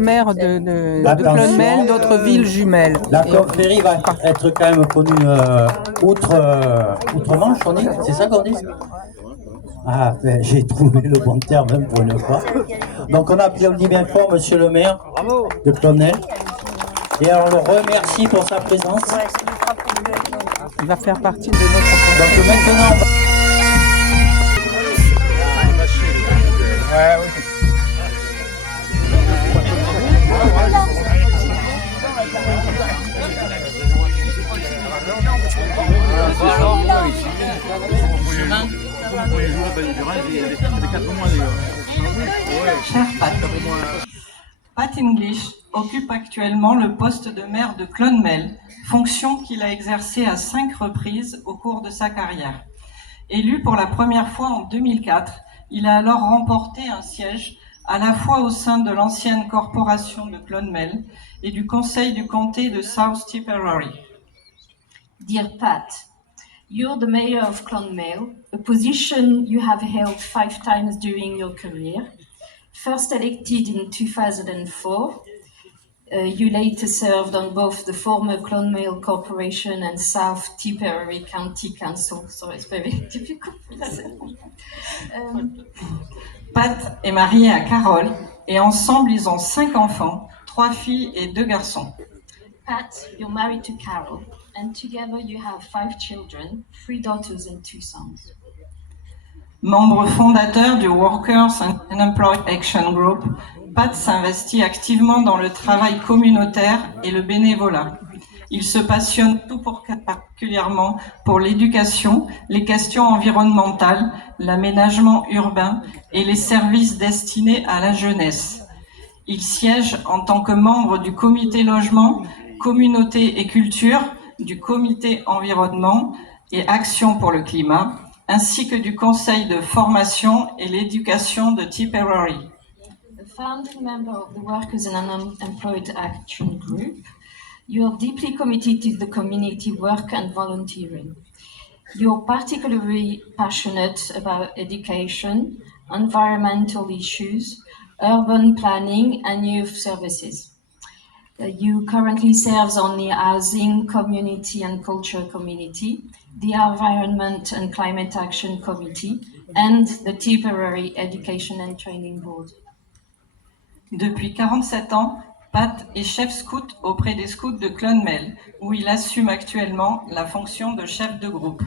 maire de Clonmel, d'autres villes jumelles. D'accord, Ferry va être quand même connu outre-Manche, on dit. C'est ça qu'on dit? Ah, ben, j'ai trouvé le bon terme même pour une fois. Donc on applaudit bien fort monsieur le maire de Clonmel. Et alors on le remercie pour sa présence. Il va faire partie de notre conseil. Donc maintenant on va... Cher Pat English occupe actuellement le poste de maire de Clonmel, fonction qu'il a exercée à 5 reprises au cours de sa carrière. Élu pour la première fois en 2004, il a alors remporté un siège à la fois au sein de l'ancienne corporation de Clonmel et du conseil du comté de South Tipperary. Dear Pat, you're the mayor of Clonmel, a position you have held 5 times during your career. First elected in 2004, you later served on both the former Clonmel Corporation and South Tipperary County Council. So it's very difficult. Pat est marié à Carole et ensemble ils ont 5 enfants, 3 filles et 2 garçons. Pat, you're married to Carol, and together you have 5 children, 3 daughters and 2 sons. Membre fondateur du Workers and Unemployed Action Group, Pat s'investit activement dans le travail communautaire et le bénévolat. Il se passionne tout particulièrement pour l'éducation, les questions environnementales, l'aménagement urbain et les services destinés à la jeunesse. Il siège en tant que membre du comité logement, communauté et culture, du comité environnement et action pour le climat, ainsi que du conseil de formation et l'éducation de Tipperary. A founding member of the Workers and Unemployed Action Group, you are deeply committed to the community work and volunteering. You're particularly passionate about education, environmental issues, urban planning and youth services. You currently serve on the Housing, Community and Culture Committee, the Environment and Climate Action Committee, and the Tipperary Education and Training Board. Depuis 47 ans, Pat est chef scout auprès des scouts de Clonmel, où il assume actuellement la fonction de chef de groupe.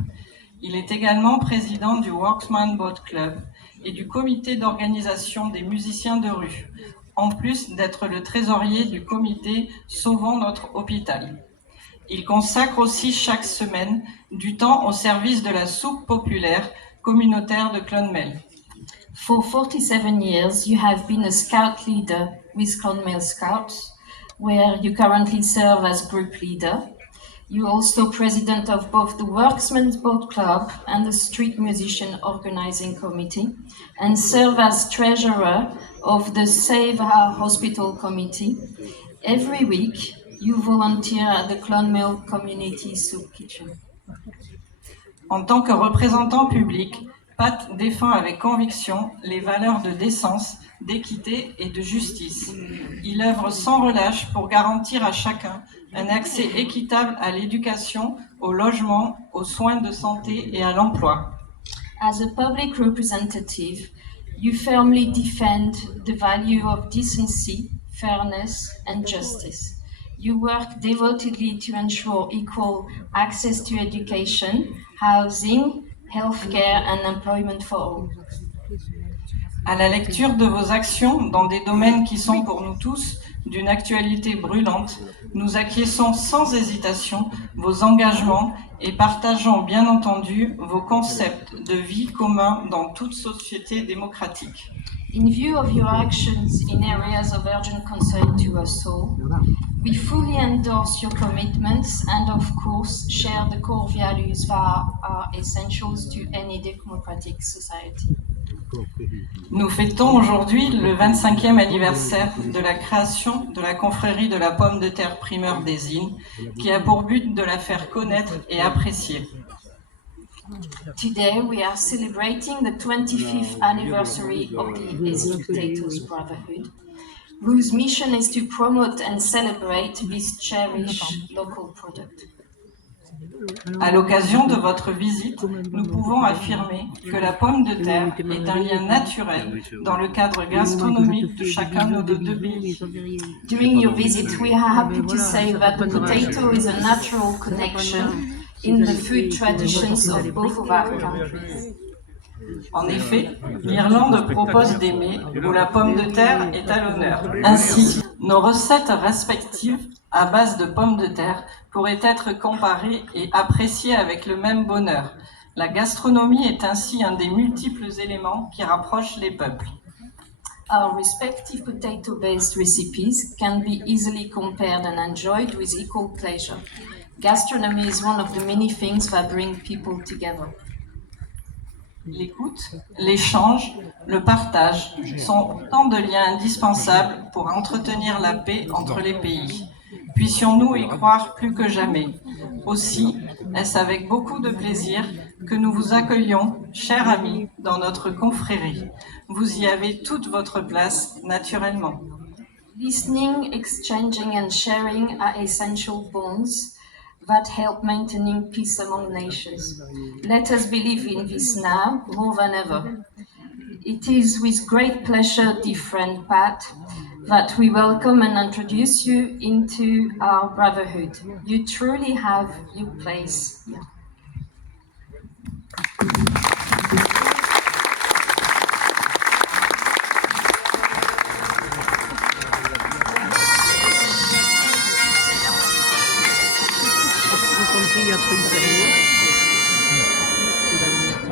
Il est également président du Worksman Boat Club et du comité d'organisation des musiciens de rue, en plus d'être le trésorier du comité Sauvons notre hôpital. Il consacre aussi chaque semaine du temps au service de la soupe populaire communautaire de Clonmel. For 47 years, you have been a scout leader with Clonmel Scouts, where you currently serve as group leader. You're also president of both the Worksman's Boat Club and the Street Musician Organizing Committee, and serve as treasurer of the Save Our Hospital Committee. Every week, you volunteer at the Clonmel Community Soup Kitchen. En tant que représentant public, Pat défend avec conviction les valeurs de décence, d'équité et de justice. Il œuvre sans relâche pour garantir à chacun un accès équitable à l'éducation, au logement, aux soins de santé et à l'emploi. As a public representative, you firmly defend the value of decency, fairness, and justice. You work devotedly to ensure equal access to education, housing, healthcare, and employment for all. À la lecture de vos actions dans des domaines qui sont pour nous tous d'une actualité brûlante, nous acquiesçons sans hésitation vos engagements et partageons bien entendu vos concepts de vie communs dans toute société démocratique. In view of your actions in areas of urgent concern to us all, we fully endorse your commitments and of course share the core values that are essentials to any democratic society. Nous fêtons aujourd'hui le 25e anniversaire de la création de la confrérie de la pomme de terre primeur des Innes, qui a pour but de la faire connaître et apprécier. Today we are celebrating the 25th anniversary of the Educators Brotherhood. whose mission is to promote and celebrate this cherished local product. À l'occasion de votre visite, nous pouvons affirmer que la pomme de terre est un lien naturel dans le cadre gastronomique de chacun de nos deux pays. During your visit, we are happy to say that the potato is a natural connection in the food traditions of both of our countries. En effet, l'Irlande propose des mets où la pomme de terre est à l'honneur. Ainsi, nos recettes respectives à base de pommes de terre pourraient être comparées et appréciées avec le même bonheur. La gastronomie est ainsi un des multiples éléments qui rapprochent les peuples. Our respective potato-based recipes can be easily compared and enjoyed with equal pleasure. Gastronomy is one of the many things that bring people together. L'écoute, l'échange, le partage sont autant de liens indispensables pour entretenir la paix entre les pays. Puissions-nous y croire plus que jamais. Aussi, est-ce avec beaucoup de plaisir que nous vous accueillons, chers amis, dans notre confrérie. Vous y avez toute votre place, naturellement. Listening, exchanging and sharing are essential bonds that help maintaining peace among nations. Let us believe in this now more than ever. It is with great pleasure, dear friend Pat, that we welcome and introduce you into our brotherhood. You truly have your place here.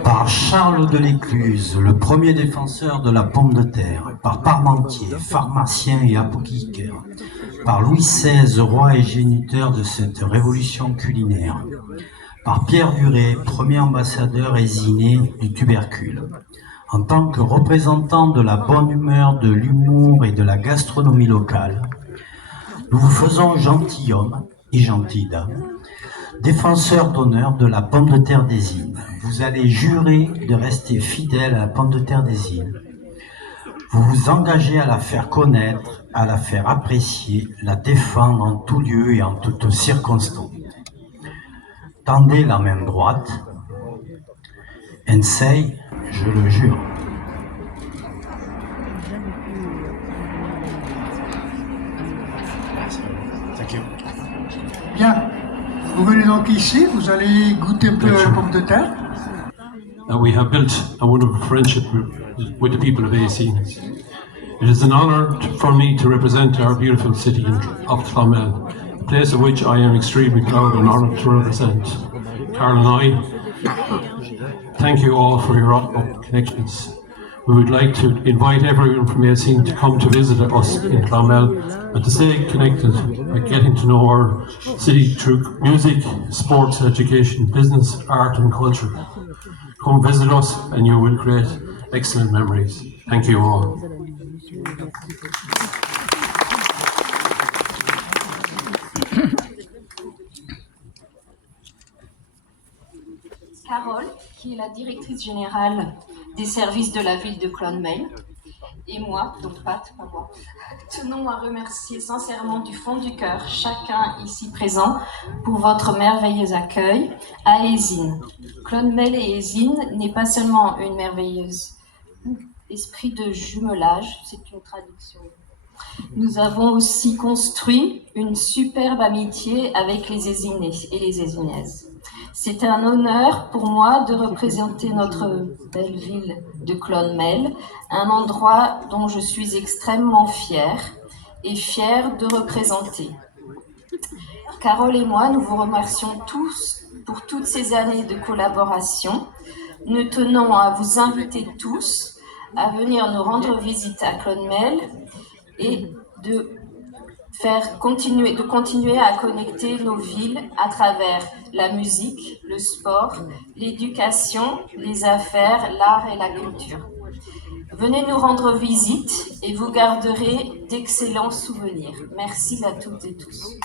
Par Charles de l'Écluse, le premier défenseur de la pomme de terre, par Parmentier, pharmacien et apothicaire, par Louis XVI, roi et géniteur de cette révolution culinaire, par Pierre Duret, premier ambassadeur ésiné du tubercule. En tant que représentant de la bonne humeur, de l'humour et de la gastronomie locale, nous vous faisons gentilhomme et gentille dame, défenseur d'honneur de la pomme de terre des îles. Vous allez jurer de rester fidèle à la pomme de terre des îles. Vous vous engagez à la faire connaître, à la faire apprécier, la défendre en tout lieu et en toutes circonstances. Tendez la main droite and say, je le jure. Bien. Vous venez donc ici, vous allez goûter un peu la pomme de terre. We have built a wonderful friendship with the people of Aiseen. It is an honour for me to represent our beautiful city of Clonmel, a place of which I am extremely proud and honoured to represent. Carol and I thank you all for your connections. We would like to invite everyone from Aiseen to come to visit us in Clonmel and to stay connected by getting to know our city through music, sports, education, business, art and culture. Come visit us and you will create excellent memories. Thank you all. Carole, qui est la directrice générale des services de la ville de Clonmel, et moi, donc Pat, pas moi, tenons à remercier sincèrement du fond du cœur chacun ici présent pour votre merveilleux accueil à Aiseen. Clonmel et Aiseen n'est pas seulement une merveilleuse esprit de jumelage, c'est une traduction. Nous avons aussi construit une superbe amitié avec les Aisinais et les Aisinaises. C'est un honneur pour moi de représenter notre belle ville de Clonmel, un endroit dont je suis extrêmement fière de représenter. Carole et moi, nous vous remercions tous pour toutes ces années de collaboration. Nous tenons à vous inviter tous à venir nous rendre visite à Clonmel et de continuer à connecter nos villes à travers la musique, le sport, l'éducation, les affaires, l'art et la culture. Venez nous rendre visite et vous garderez d'excellents souvenirs. Merci à toutes et tous.